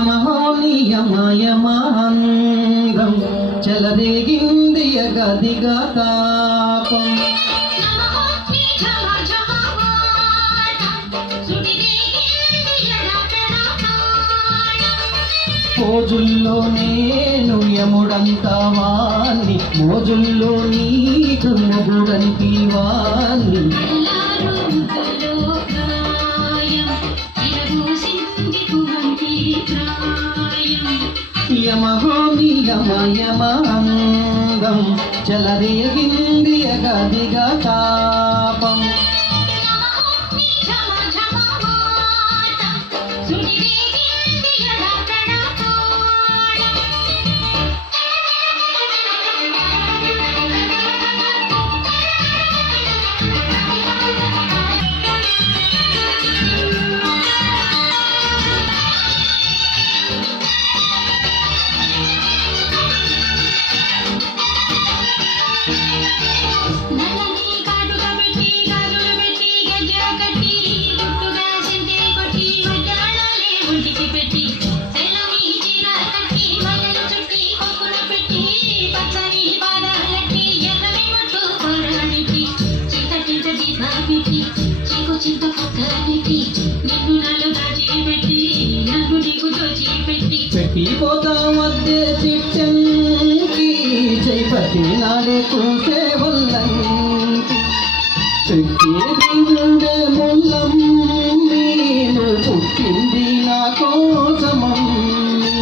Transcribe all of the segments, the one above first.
యమహో నియమయమాంగం చెలరేగింది గదిగా తాపం మోజుల్లో నేను యముడంత వాణ్ణి మోజుల్లో నీకు మొగుడంటి వాణ్ణి యమహో నియమయమాంగం చెలరేగింది గదిగా తాపం పెట్టిపోతా మధ్య చిట్టంకి చేపట్టి నాడే కూసే వల్లంకి చెక్కేది ఉండే ముల్లం నేను పుట్టింది నా కోసమమ్మి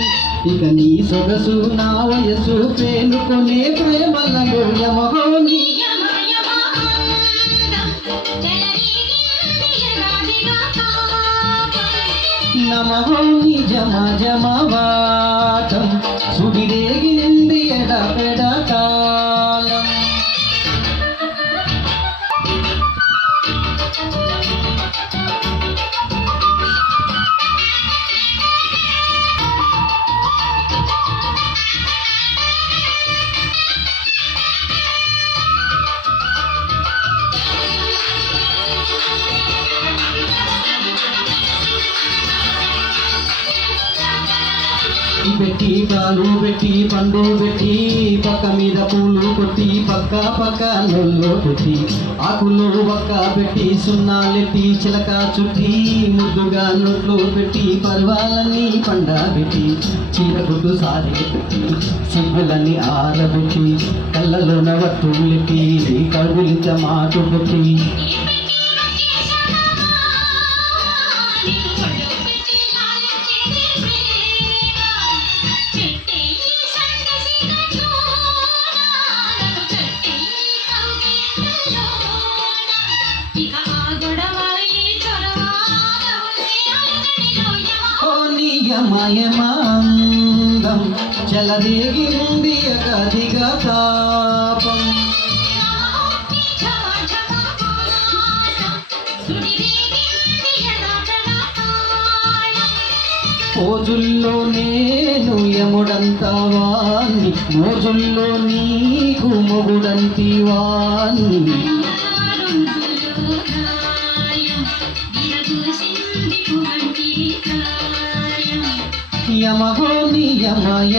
ఇక నీ సొగసు నా వయసు పేలుకొనే ప్రేమలను యమహో నమహో నిజమజమవాటం సుడిరేగింది ఎడపెడ కాలం పెట్టి కాలు పెట్టి పండు పెట్టి పక్క మీద పూలు కొట్టి పక్క పక్క నొల్లో పెట్టి ఆకులు ఒక్క పెట్టి సున్నాలెట్టి చిలక చుట్టి ముద్దుగా నోట్లో పెట్టి పర్వాలన్నీ పండ పెట్టి చీరగుడ్డు సారి పెట్టి సిగ్గులని ఆరబెట్టి కళ్ళలోన వట్టులెట్టి కడుగులించ మాటు పెట్టి యమయమాంగం చెలరేగింది గదిగా తాపం మోజుల్లో నేను యముడంత వాణ్ణి మోజుల్లో నీకు మొగుడంటి వాణ్ణి యమహో నియమయమాంగం